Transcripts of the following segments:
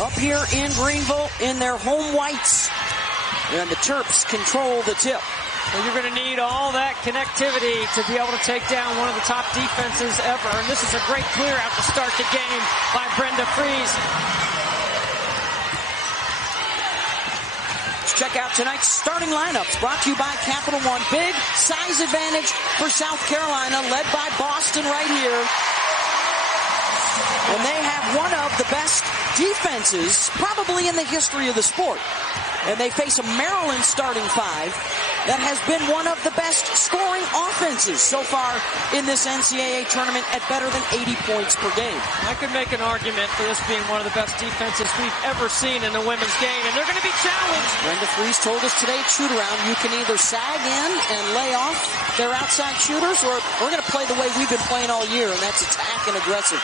up here in Greenville in their home whites. And the Terps control the tip. Well, you're going to need all that connectivity to be able to take down one of the top defenses ever. And this is a great clear out to start the game by Brenda Fries. Let's check out tonight's starting lineups, brought to you by Capital One. Big size advantage for South Carolina, led by Boston right here. And they have one of the best defenses probably in the history of the sport. And they face a Maryland starting five that has been one of the best scoring offenses so far in this NCAA tournament at better than 80 points per game. I could make an argument for this being one of the best defenses we've ever seen in the women's game, and they're going to be challenged. Brenda Fries told us today at shoot-around, you can either sag in and lay off their outside shooters, or we're going to play the way we've been playing all year, and that's attack and aggressive.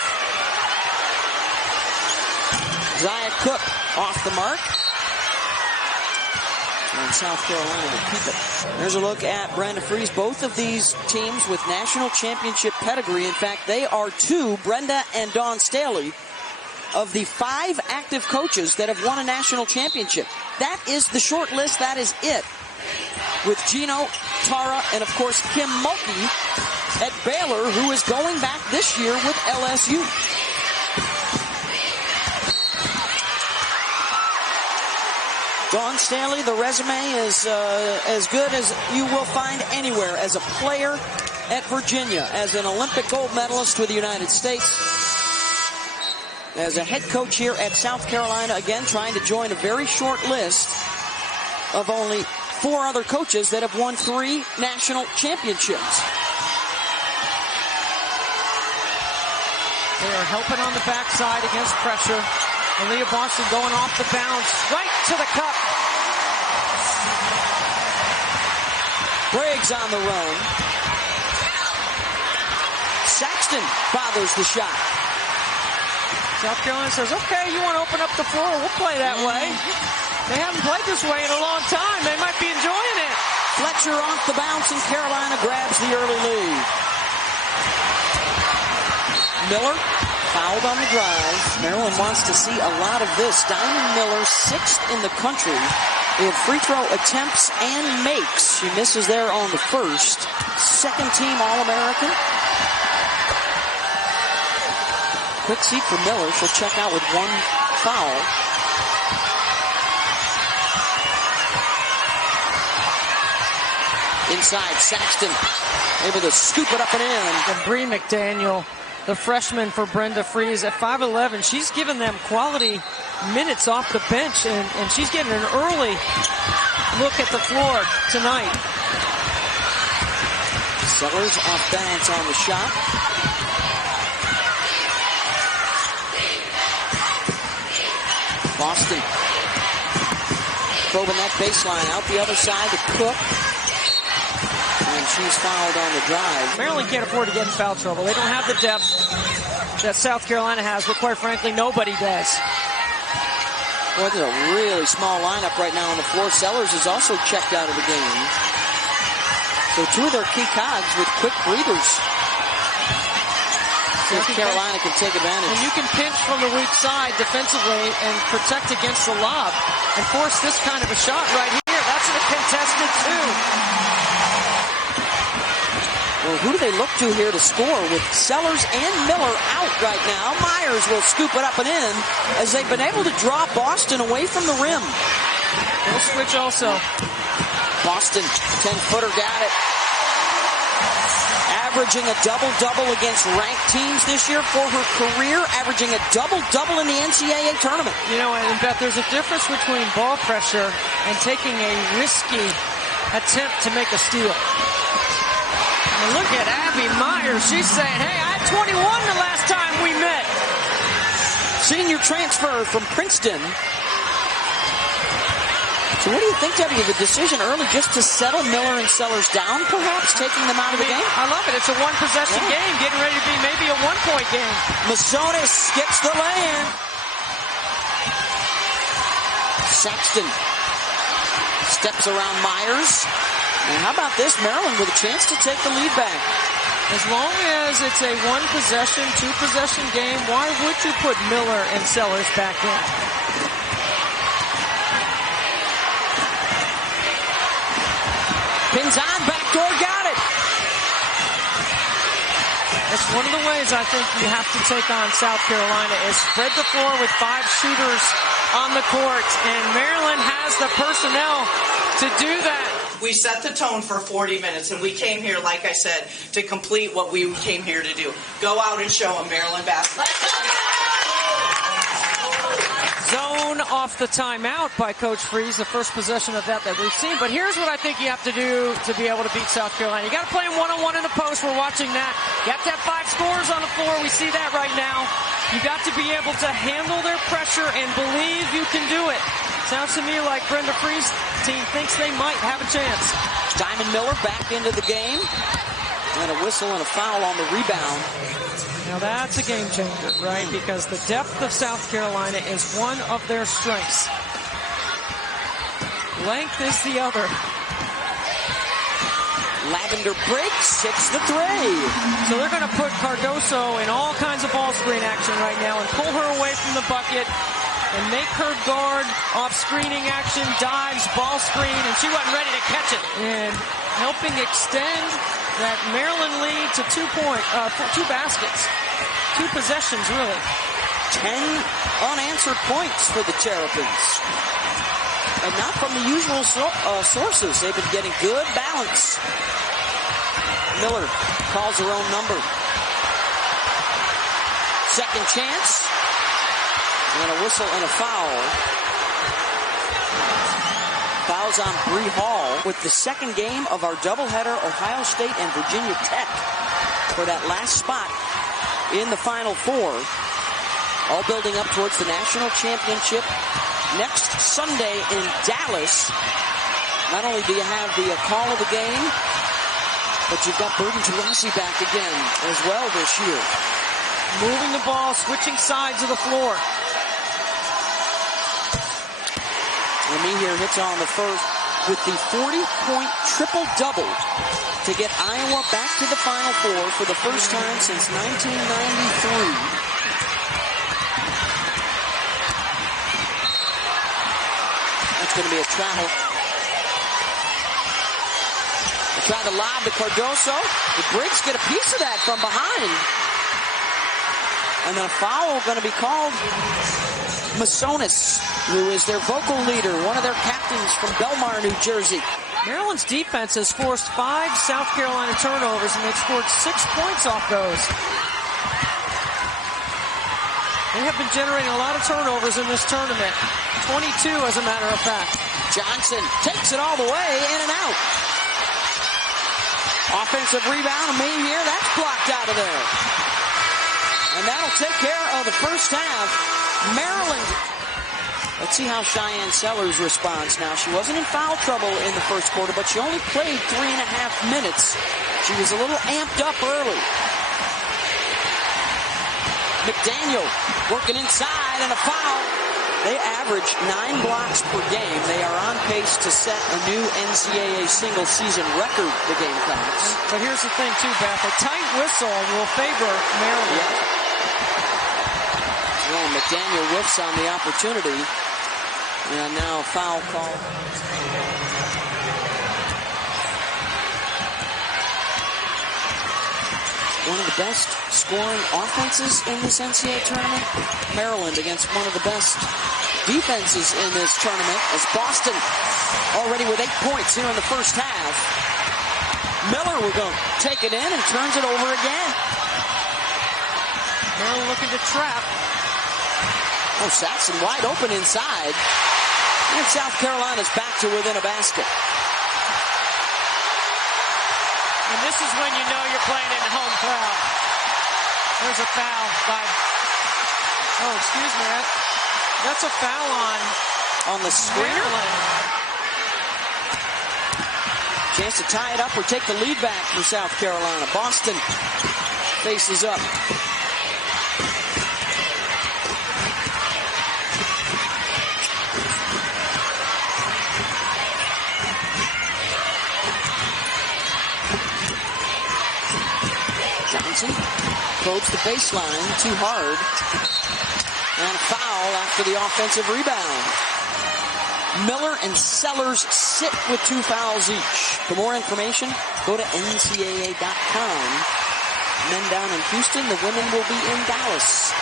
Zia Cook off the mark. And South Carolina will keep it. There's a look at Brenda Fries. Both of these teams with national championship pedigree. In fact, they are two, Brenda and Dawn Staley, of the 5 active coaches that have won a national championship. That is the short list. That is it. With Gino, Tara, and of course Kim Mulkey at Baylor, who is going back this year with LSU. Dawn Staley, the resume is as good as you will find anywhere as a player at Virginia, as an Olympic gold medalist with the United States, as a head coach here at South Carolina, again trying to join a very short list of only 4 other coaches that have won 3 national championships. They are helping on the backside against pressure. And Leah Boston going off the bounce, right to the cup. Briggs on the run. Saxton bothers the shot. South Carolina says, okay, you want to open up the floor, we'll play that way. They haven't played this way in a long time. They might be enjoying it. Fletcher off the bounce, and Carolina grabs the early lead. Miller fouled on the drive. Maryland wants to see a lot of this. Diamond Miller, 6th in the country in free throw attempts and makes. She misses there on the first. 2nd team All-American. Quick seat for Miller. She'll check out with 1 foul. Inside, Saxton able to scoop it up and in. And Bree McDaniel, the freshman for Brenda Fries, at 5'11", she's given them quality minutes off the bench, and she's getting an early look at the floor tonight. Sellers off balance on the shot. Boston probing that baseline out the other side to Cook. And she's fouled on the drive. Maryland can't afford to get in foul trouble. They don't have the depth that South Carolina has, but quite frankly, nobody does. Well, there's a really small lineup right now on the floor. Sellers is also checked out of the game. So 2 of their key cogs with quick breathers. South Carolina can take advantage. And you can pinch from the weak side defensively and protect against the lob and force this kind of a shot right here. That's a contested 2. Well, who do they look to here to score with Sellers and Miller out right now? Myers will scoop it up and in as they've been able to draw Boston away from the rim. They'll switch also. Boston, 10-footer, got it. Averaging a double-double against ranked teams this year for her career, averaging a double-double in the NCAA tournament. You know, and Beth, there's a difference between ball pressure and taking a risky attempt to make a steal. And look at Abby Myers. She's saying, hey, I had 21 the last time we met. Senior transfer from Princeton. So what do you think, Debbie, of the decision early just to settle Miller and Sellers down, perhaps, taking them out of the game? I love it. It's a one-possession game, getting ready to be maybe a one-point game. Masonis gets the lay-in. Saxton steps around Myers. And how about this? Maryland with a chance to take the lead back. As long as it's a one-possession, two-possession game, why would you put Miller and Sellers back in? Pins on, backdoor, got it. That's one of the ways I think you have to take on South Carolina is spread the floor with 5 shooters on the court. And Maryland has the personnel to do that. We set the tone for 40 minutes, and we came here, like I said, to complete what we came here to do. Go out and show them Maryland basketball. Zone off the timeout by Coach Freeze, the first possession of that we've seen. But here's what I think you have to do to be able to beat South Carolina. You got to play them one-on-one in the post. We're watching that. You have to have 5 scorers on the floor. We see that right now. You got to be able to handle their pressure and believe you can do it. Sounds to me like Brenda Free's team thinks they might have a chance. Diamond Miller back into the game. And a whistle and a foul on the rebound. Now that's a game changer, right? Because the depth of South Carolina is one of their strengths. Length is the other. Lavender breaks, 6 to 3. So they're going to put Cardoso in all kinds of ball screen action right now and pull her away from the bucket and make her guard off screening action, dives, ball screen, and she wasn't ready to catch it. And helping extend that Maryland lead to 2 baskets. 2 possessions, really. 10 unanswered points for the Terrapins. And not from the usual sources. They've been getting good balance. Miller calls her own number. Second chance. And a whistle and a foul. Fouls on Bree Hall with the second game of our doubleheader, Ohio State and Virginia Tech, for that last spot in the Final Four. All building up towards the national championship next Sunday in Dallas. Not only do you have the call of the game, but you've got Burton Tarasi back again as well this year. Moving the ball, switching sides of the floor. Lemme here hits on the first with the 40-point triple-double to get Iowa back to the Final Four for the first time since 1993. That's going to be a travel. They try to lob to Cardoso. The Briggs get a piece of that from behind. And then a foul going to be called. Masonis, who is their vocal leader, one of their captains from Belmar, New Jersey. Maryland's defense has forced 5 South Carolina turnovers, and they've scored 6 points off those. They have been generating a lot of turnovers in this tournament. 22, as a matter of fact. Johnson takes it all the way, in and out. Offensive rebound, and maybe here, that's blocked out of there. And that'll take care of the first half. Maryland. Let's see how Cheyenne Sellers responds now. She wasn't in foul trouble in the first quarter, but she only played 3.5 minutes. She was a little amped up early. McDaniel working inside and a foul. They average 9 blocks per game. They are on pace to set a new NCAA single season record, the Gamecocks. But here's the thing too, Beth. A tight whistle will favor Maryland. Yeah. Well, McDaniel whiffs on the opportunity. And now a foul call. One of the best scoring offenses in this NCAA tournament. Maryland against one of the best defenses in this tournament as Boston already with 8 points here in the first half. Miller will go take it in and turns it over again. Maryland looking to trap. Oh, Saxon wide open inside. And South Carolina's back to within a basket. And this is when you know you're playing in the home crowd. There's a foul by... Oh, excuse me. That's a foul on the screener. Chance to tie it up or take the lead back for South Carolina. Boston faces up. Johnson probes the baseline too hard. And a foul after the offensive rebound. Miller and Sellers sit with 2 fouls each. For more information, go to NCAA.com. Men down in Houston, the women will be in Dallas.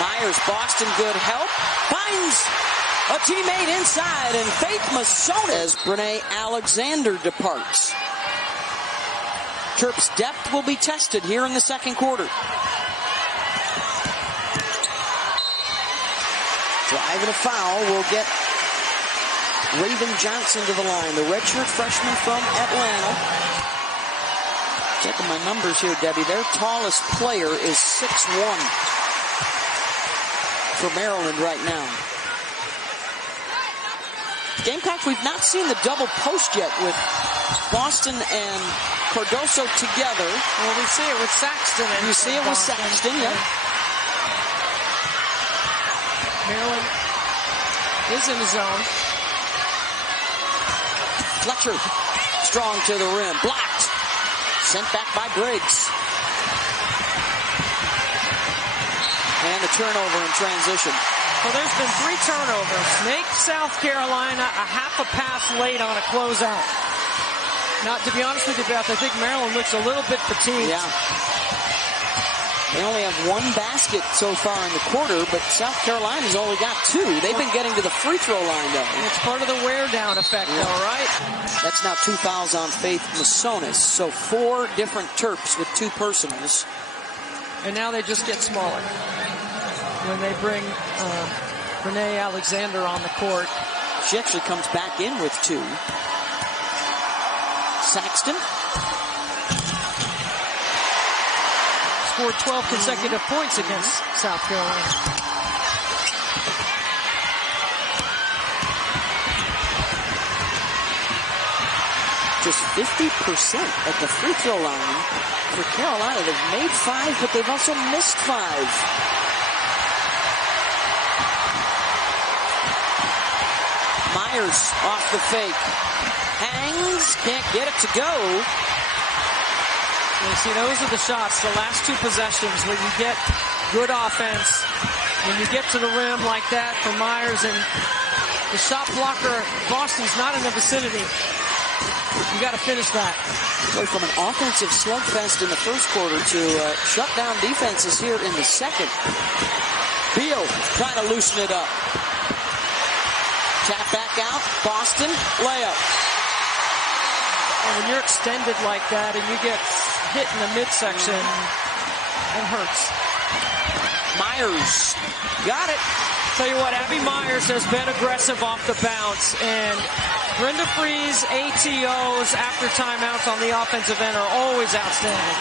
Myers, Boston, good help. Finds a teammate inside, and Faith Masona as Brene Alexander departs. Terps' depth will be tested here in the second quarter. Driving a foul will get Raven Johnson to the line, the redshirt freshman from Atlanta. Checking my numbers here, Debbie. Their tallest player is 6'1" for Maryland right now. Gamecocks, we've not seen the double post yet with Boston and Cardoso together. Well, we see it with Saxton. And you see it with Saxton, yeah. Maryland is in the zone. Fletcher, strong to the rim. Blocked. Sent back by Briggs. And the turnover in transition. Well, there's been 3 turnovers. Make South Carolina a half a pass late on a closeout. Now, to be honest with you, Beth, I think Maryland looks a little bit fatigued. Yeah. They only have 1 basket so far in the quarter, but South Carolina's only got 2. They've been getting to the free throw line, though. And it's part of the wear-down effect, though, right? That's now 2 fouls on Faith Masonis. So 4 different Terps with 2 personals. And now they just get smaller when they bring Brene Alexander on the court. She actually comes back in with 2. Saxton. Scored 12 consecutive points against South Carolina. Just 50% at the free throw line for Carolina. They've made 5, but they've also missed 5. Myers off the fake. Hangs, can't get it to go. You see, those are the shots, the last 2 possessions where you get good offense. When you get to the rim like that for Myers, and the shot blocker, Boston's not in the vicinity. You got to finish that. Boy, from an offensive slugfest in the first quarter to shut down defenses here in the second. Beal trying to loosen it up. Tap back out, Boston, layup. And when you're extended like that and you get hit in the midsection, it hurts. Myers got it. Tell you what, Abby Myers has been aggressive off the bounce, and Brenda Free's ATOs after timeouts on the offensive end are always outstanding.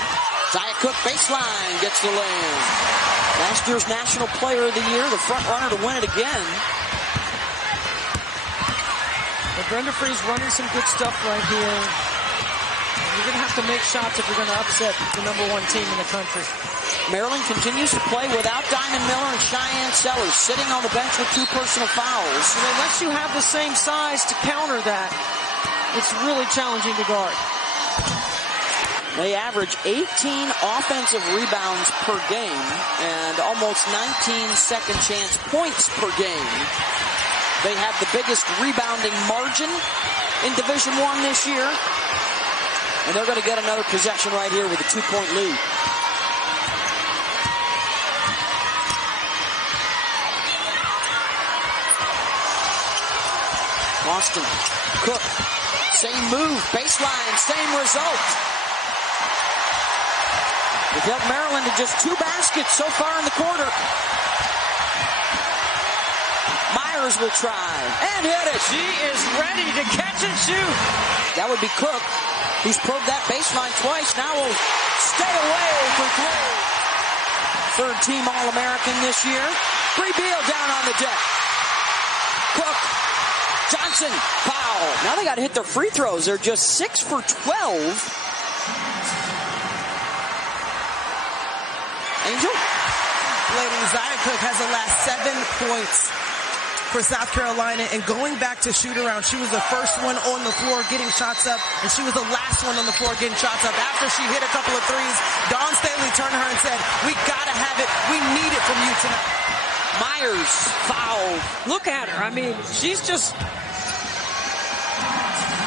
Zaya Cook baseline gets the lay-in. Last year's National Player of the Year, the front runner to win it again. But Brenda Free's running some good stuff right here. You're going to have to make shots if you're going to upset the #1 team in the country. Maryland continues to play without Diamond Miller and Cheyenne Sellers, sitting on the bench with 2 personal fouls. And unless you have the same size to counter that, it's really challenging to guard. They average 18 offensive rebounds per game and almost 19 second chance points per game. They have the biggest rebounding margin in Division I this year. And they're going to get another possession right here with a 2-point lead. Boston, Cook, same move, baseline, same result. They've held Maryland to just 2 baskets so far in the quarter. Myers will try and hit it. She is ready to catch and shoot. That would be Cook, who's probed that baseline twice. Now will stay away for 3. Third team All-American this year. Bree Beal down on the deck. Cook, Johnson, foul. Now they got to hit their free throws. They're just 6 for 12. Angel? Lady Zaya Cook has the last 7 points for South Carolina. And going back to shoot around, she was the first one on the floor getting shots up, and she was the last one on the floor getting shots up. After she hit a couple of threes, Dawn Staley turned to her and said, "We gotta have it. We need it from you tonight." Myers fouled. Look at her. I mean, she's just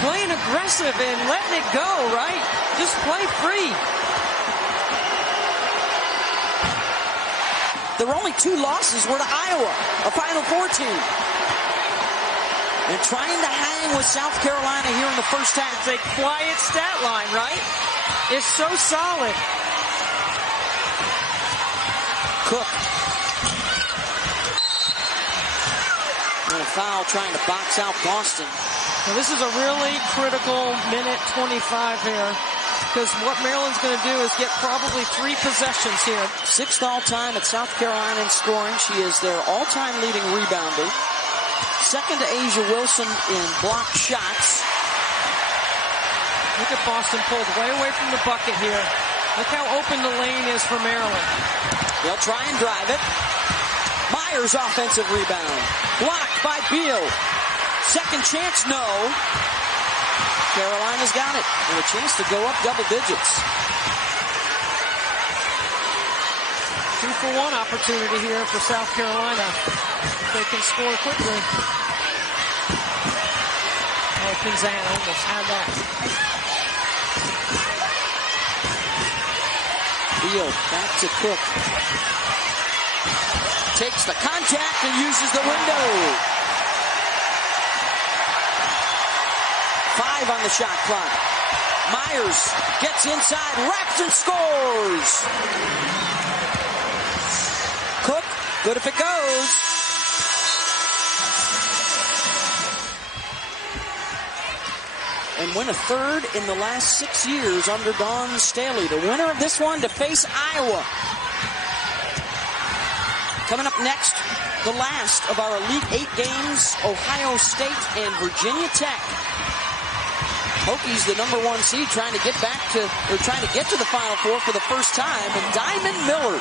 playing aggressive and letting it go, right? Just play free. Their only 2 losses were to Iowa, a Final Four team. And trying to hang with South Carolina here in the first half. It's a quiet stat line, right? It's so solid. Cook. And a foul trying to box out Boston. Now this is a really critical minute 25 here, because what Maryland's going to do is get probably 3 possessions here. 6th all-time at South Carolina in scoring. She is their all-time leading rebounder. 2nd to Asia Wilson in block shots. Look at Boston pulled way away from the bucket here. Look how open the lane is for Maryland. They'll try and drive it. Myers offensive rebound. Blocked by Beal. Second chance, no. Carolina's got it. And a chance to go up double digits. 2-for-1 opportunity here for South Carolina. They can score quickly. Oh, Pinzan almost had that. Beal back to Cook. Takes the contact and uses the window. 5 on the shot clock. Myers gets inside, wraps and scores. Cook, good if it goes. And win a 3rd in the last 6 years under Dawn Staley. The winner of this one to face Iowa. Coming up next, the last of our Elite 8 games, Ohio State and Virginia Tech. Hokies, the #1 seed, trying to get to the Final Four for the first time, and Diamond Miller.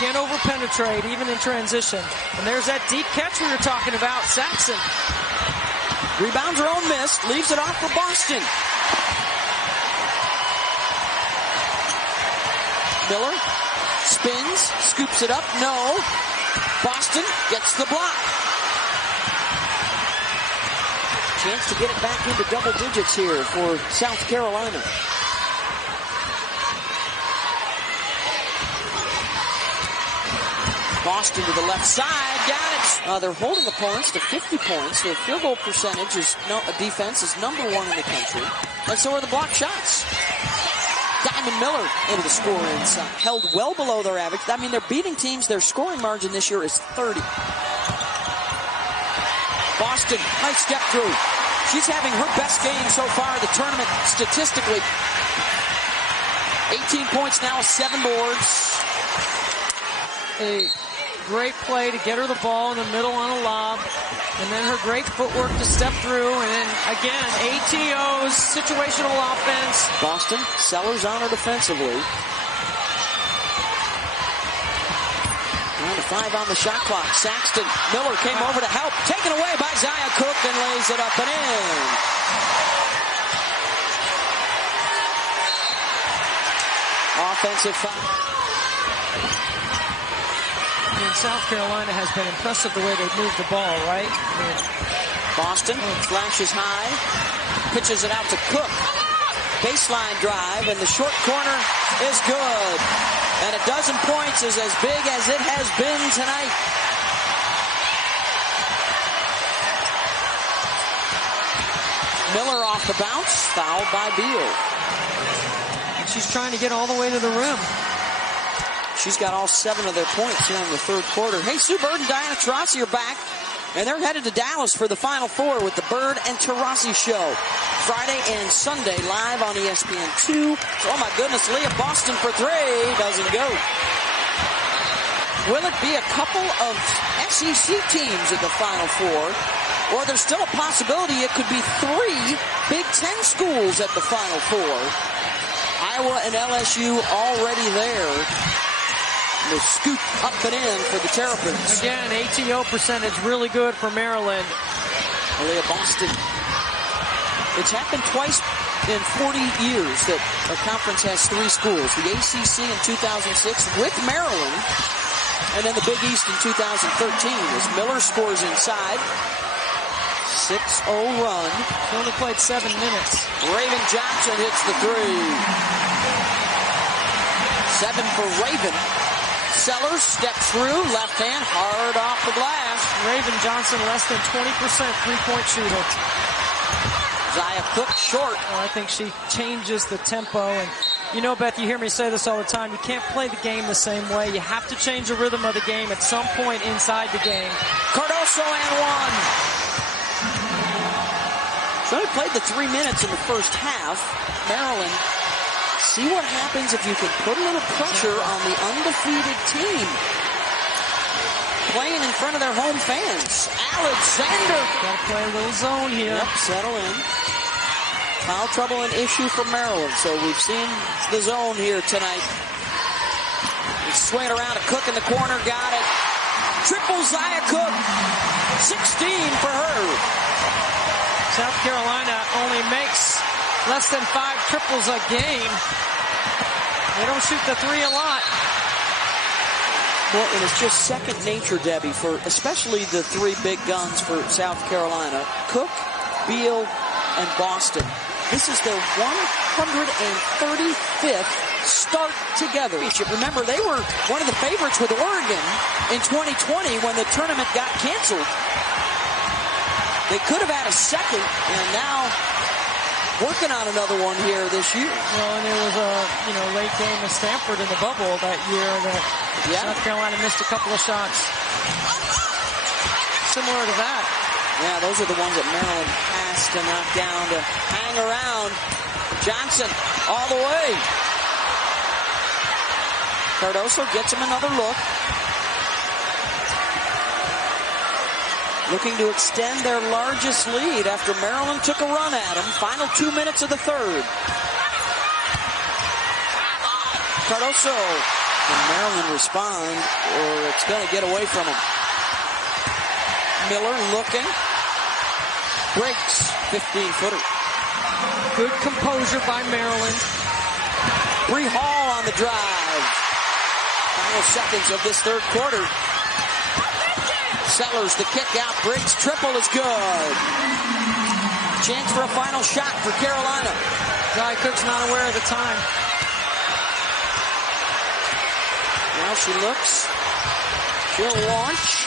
Can't over-penetrate, even in transition. And there's that deep catch we were talking about, Saxon. Rebounds her own miss, leaves it off for Boston. Miller spins, scoops it up, no. Boston gets the block. Chance to get it back into double digits here for South Carolina. Boston to the left side, got it. They're holding opponents to 50 points. Their field goal percentage defense is #1 in the country. And so are the block shots. Diamond Miller able to score inside. Held well below their average. I mean, they're beating teams. Their scoring margin this year is 30. Boston, nice step through. She's having her best game so far in the tournament statistically. 18 points now, 7 boards. A great play to get her the ball in the middle on a lob. And then her great footwork to step through. And then, again, ATO's situational offense. Boston, Sellers on her defensively. 9-5 on the shot clock. Saxton, Miller came over to help. Taken away by Zia Cook and lays it up and in. Offensive foul. I mean, South Carolina has been impressive the way they've moved the ball, right? I mean, Boston flashes high, pitches it out to Cook. Baseline drive, and the short corner is good. And a dozen points is as big as it has been tonight. Miller off the bounce, fouled by Beal. And she's trying to get all the way to the rim. She's got all 7 of their points here in the 3rd quarter. Hey, Sue Bird and Diana Taurasi are back, and they're headed to Dallas for the Final Four with the Bird and Taurasi Show. Friday and Sunday live on ESPN2. Oh my goodness, Leah Boston for 3, doesn't go. Will it be a couple of SEC teams in the Final Four? Or there's still a possibility it could be 3 Big Ten schools at the Final Four. Iowa and LSU already there. The scoop up and in for the Terrapins. Again, ATO percentage really good for Maryland. Aaliyah Boston. It's happened twice in 40 years that a conference has 3 schools. The ACC in 2006 with Maryland, and then the Big East in 2013 as Miller scores inside. 6-0 run. He only played 7 minutes. Raven Johnson hits the 3. 7 for Raven. Sellers step through, left hand, hard off the glass. Raven Johnson, less than 20% three-point shooter. Zaya Cook short. Well, I think she changes the tempo. And you know, Beth, you hear me say this all the time. You can't play the game the same way. You have to change the rhythm of the game at some point inside the game. Cardoso and 1. So they played the 3 minutes in the first half. Maryland, see what happens if you can put a little pressure on the undefeated team. Playing in front of their home fans. Alexander. Got to play a little zone here. Yep, settle in. Foul trouble an issue for Maryland, so we've seen the zone here tonight. He's swinging around to Cook in the corner, got it. Triple Zaya Cook. 16 for her. South Carolina only makes less than 5 triples a game. They don't shoot the 3 a lot. Well, and it's just second nature, Debbie, for especially the 3 big guns for South Carolina. Cook, Beal, and Boston. This is their 135th start together. Remember, they were one of the favorites with Oregon in 2020 when the tournament got canceled. They could have had a second, and now working on another one here this year. Well, and there was a late game of Stanford in the bubble that year that South Carolina missed a couple of shots. Similar to that. Yeah, those are the ones that Maryland has to knock down to hang around. Johnson all the way. Cardoso gets him another look. Looking to extend their largest lead after Maryland took a run at them. Final 2 minutes of the third. Cardoso. Can Maryland respond, or it's going to get away from them? Miller looking. Breaks. 15-footer. Good composure by Maryland. Bree Hall on the drive. Final seconds of this third quarter. Sellers, the kick out. Briggs, triple is good. Chance for a final shot for Carolina. Guy Cook's not aware of the time. Now she looks. She'll launch.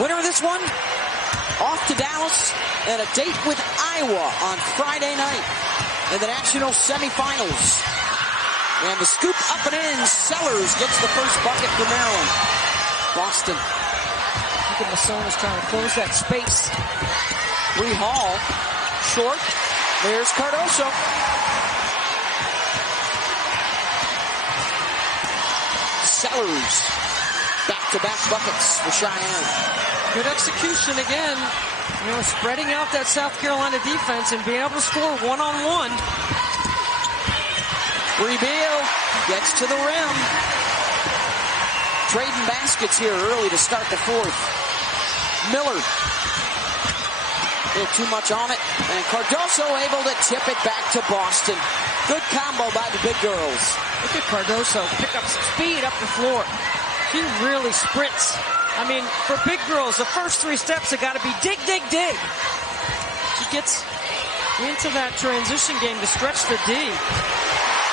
Winner of this one, off to Dallas and a date with Iowa on Friday night in the national semifinals. And the scoop up and in. Sellers gets the first bucket for Maryland. Boston. Look at Massona's trying to close that space. Bree Hall. Short. There's Cardoso. Sellers. Back-to-back buckets for Cheyenne. Good execution again. Spreading out that South Carolina defense and being able to score one-on-one. Bree Beal gets to the rim. Trading baskets here early to start the fourth. Miller. A little too much on it. And Cardoso able to tip it back to Boston. Good combo by the big girls. Look at Cardoso pick up some speed up the floor. She really sprints. I mean, for big girls, the first 3 steps have got to be dig, dig, dig. She gets into that transition game to stretch the D.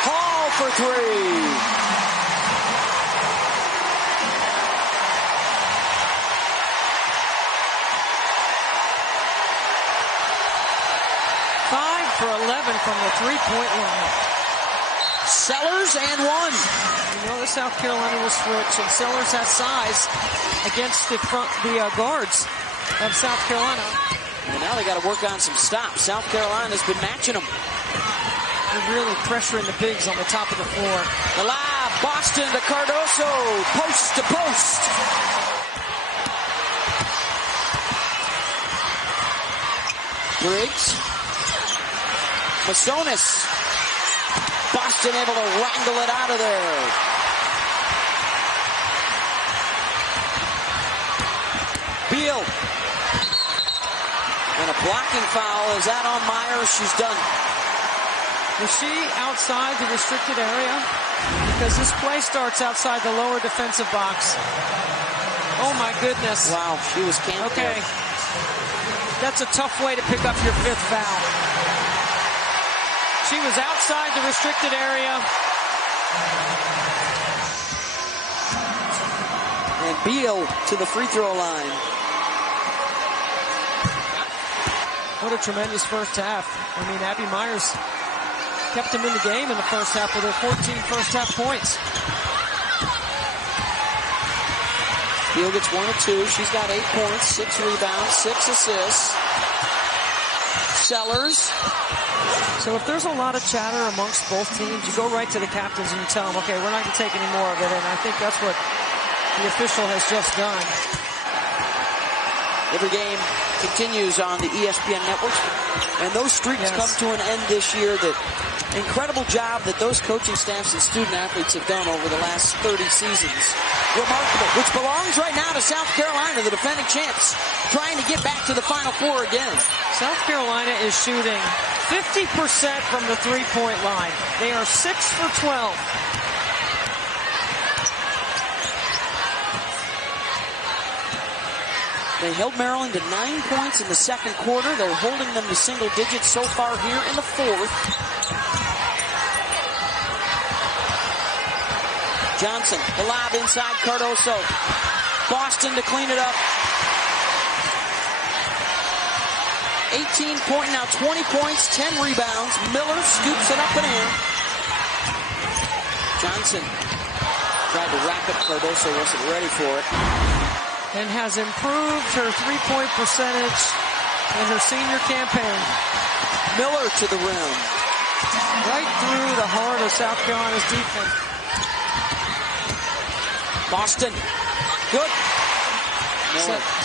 Hall for 3. Five for 11 from the 3-point line. Sellers and 1. You know the South Carolina will switch, and Sellers has size against the guards of South Carolina. And now they got to work on some stops. South Carolina's been matching them. They're really pressuring the bigs on the top of the floor. The lob, Boston to Cardoso, post to post. Briggs. Massonis. Boston able to wrangle it out of there. Beal. And a blocking foul. Is that on Myers? She's done. Was she outside the restricted area? Because this play starts outside the lower defensive box. Oh my goodness. Wow, she was camped Okay. there. That's a tough way to pick up your 5th foul. She was outside the restricted area. And Beal to the free throw line. What a tremendous first half. I mean, Abby Myers kept them in the game in the first half with her 14 first half points. Beal gets 1 of 2. She's got 8 points, 6 rebounds, 6 assists. Sellers. So if there's a lot of chatter amongst both teams, you go right to the captains and you tell them, okay, we're not going to take any more of it. And I think that's what the official has just done. Every game continues on the ESPN network. And those streaks come to an end this year. That incredible job that those coaching staffs and student athletes have done over the last 30 seasons. Remarkable. Which belongs right now to South Carolina, the defending champs, trying to get back to the Final Four again. South Carolina is shooting 50% from the three-point line. They are 6 for 12. They held Maryland to 9 points in the second quarter. They're holding them to single digits so far here in the fourth. Johnson, the lob inside Cardoso. Boston to clean it up. 18 point, now 20 points, 10 rebounds. Miller scoops it up and in. Johnson tried to rack it. Cardoso wasn't ready for it. And has improved her three-point percentage in her senior campaign. Miller to the rim. Right through the heart of South Carolina's defense. Boston. Good.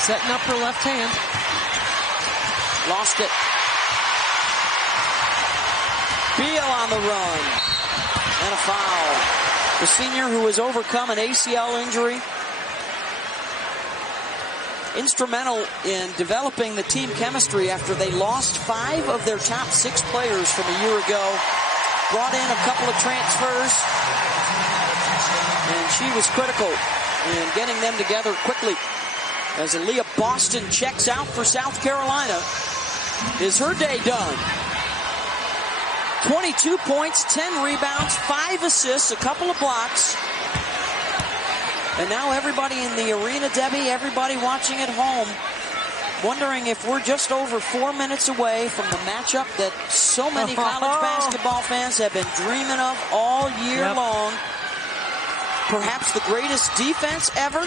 Setting up her left hand. Lost it. Beal on the run. And a foul. The senior who has overcome an ACL injury. Instrumental in developing the team chemistry after they lost 5 of their top 6 players from a year ago. Brought in a couple of transfers. And she was critical in getting them together quickly. As Aaliyah Boston checks out for South Carolina. Is her day done? 22 points, 10 rebounds, 5 assists, a couple of blocks. And now everybody in the arena, Debbie, everybody watching at home, wondering if we're just over 4 minutes away from the matchup that so many college basketball fans have been dreaming of all year long. Perhaps the greatest defense ever,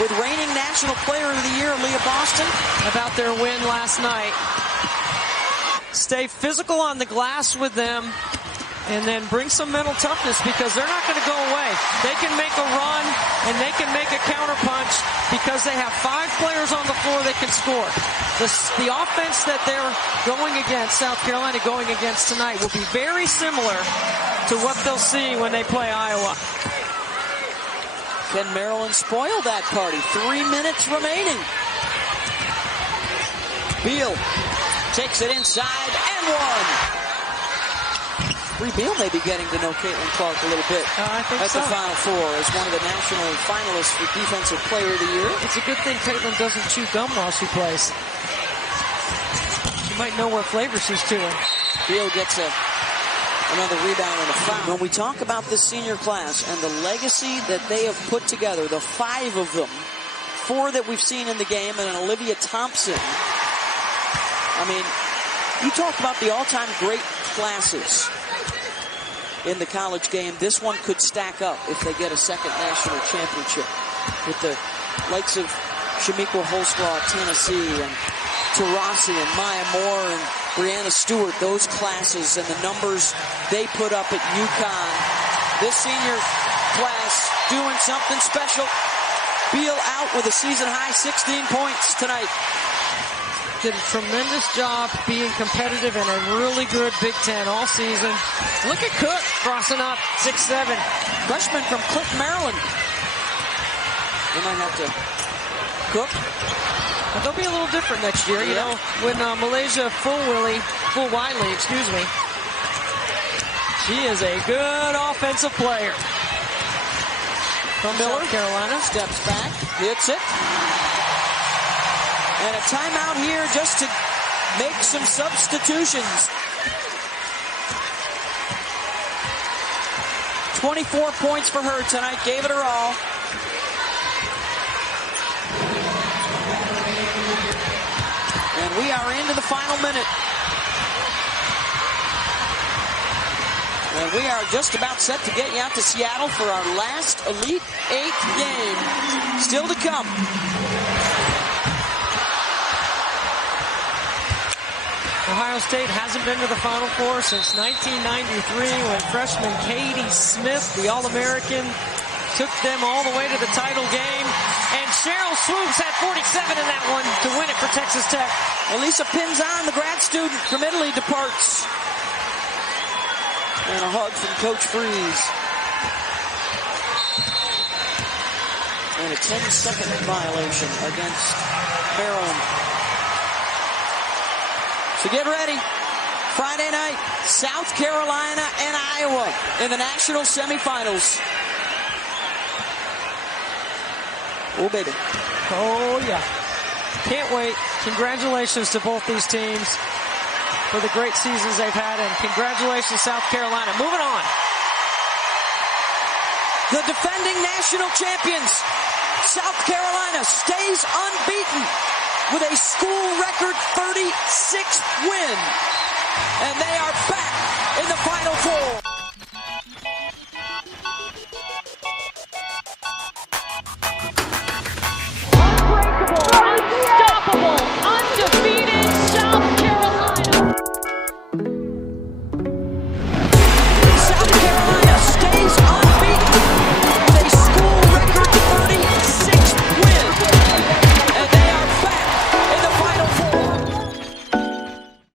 with reigning National Player of the Year, Aaliyah Boston. About their win last night. Stay physical on the glass with them, and then bring some mental toughness, because they're not going to go away. They can make a run, and they can make a counterpunch, because they have 5 players on the floor that can score. The offense that they're going against, South Carolina going against tonight, will be very similar to what they'll see when they play Iowa. Can Maryland spoil that party? 3 minutes remaining. Beal takes it inside and one. Bree Beal may be getting to know Caitlin Clark a little bit I think at so. the Final Four as one of the national finalists for Defensive Player of the Year. It's a good thing Caitlin doesn't chew gum while she plays. She might know what flavor she's chewing. Beal gets another rebound and a foul. When we talk about this senior class and the legacy that they have put together, the 5 of them, 4 that we've seen in the game, and an Olivia Thompson. I mean, you talk about the all-time great classes in the college game. This one could stack up if they get a second national championship with the likes of Shamiqua Holstraw, Tennessee, and Taurasi and Maya Moore and Brianna Stewart, those classes and the numbers they put up at UConn. This senior class doing something special. Beal out with a season-high 16 points tonight. did a tremendous job being competitive in a really good Big Ten all season. Look at Cook crossing up 6'7". Freshman from Cliff, Maryland. They might have to Cook. But they'll be a little different next year, you know, when Malaysia Full Wiley, excuse me. She is a good offensive player. From South Carolina. Steps back, hits it. And a timeout here just to make some substitutions. 24 points for her tonight, gave it her all. And we are into the final minute. And we are just about set to get you out to Seattle for our last Elite Eight game. Still to come. Ohio State hasn't been to the Final Four since 1993 when freshman Katie Smith, the All-American, took them all the way to the title game. And Cheryl Swoops had 47 in that one to win it for Texas Tech. Elisa Pinzan, the grad student from Italy, departs. And a hug from Coach Freeze. And a 10-second violation against Maryland. So get ready. Friday night, South Carolina and Iowa in the national semifinals. Oh, baby. Oh, yeah. Can't wait. Congratulations to both these teams for the great seasons they've had, and congratulations, South Carolina. Moving on. The defending national champions, South Carolina, stays unbeaten with a school record 36th win. And they are back in the Final Four.